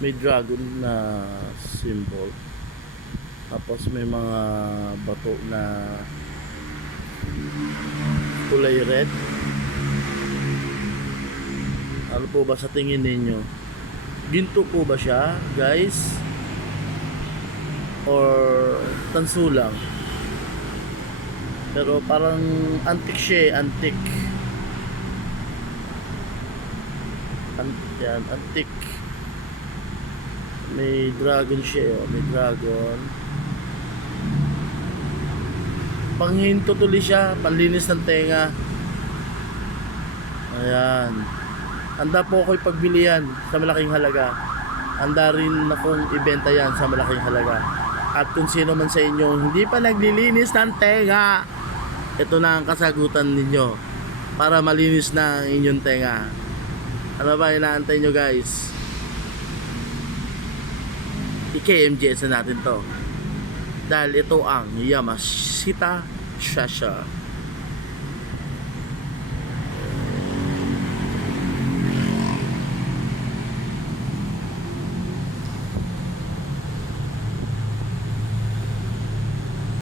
may dragon na symbol. Tapos may mga bato na kulay red. Ano po ba sa tingin ninyo? Ginto po ba siya, guys? Or tanso lang? Pero parang antique siya eh, antique. An- yan, antique. May dragon siya, oh. may dragon. Panghinto tuloy siya, panlinis ng tenga. Ayan. Handa po ako'y pagbili yan sa malaking halaga. Handa rin akong ibenta yan sa malaking halaga. At kung sino man sa inyo hindi pa naglilinis ng tenga, ito na ang kasagutan ninyo para malinis na ang inyong tenga. Ano ba inaantay nyo guys? I-KMJS na natin to. Dahil ito ang Yamashita Shasha.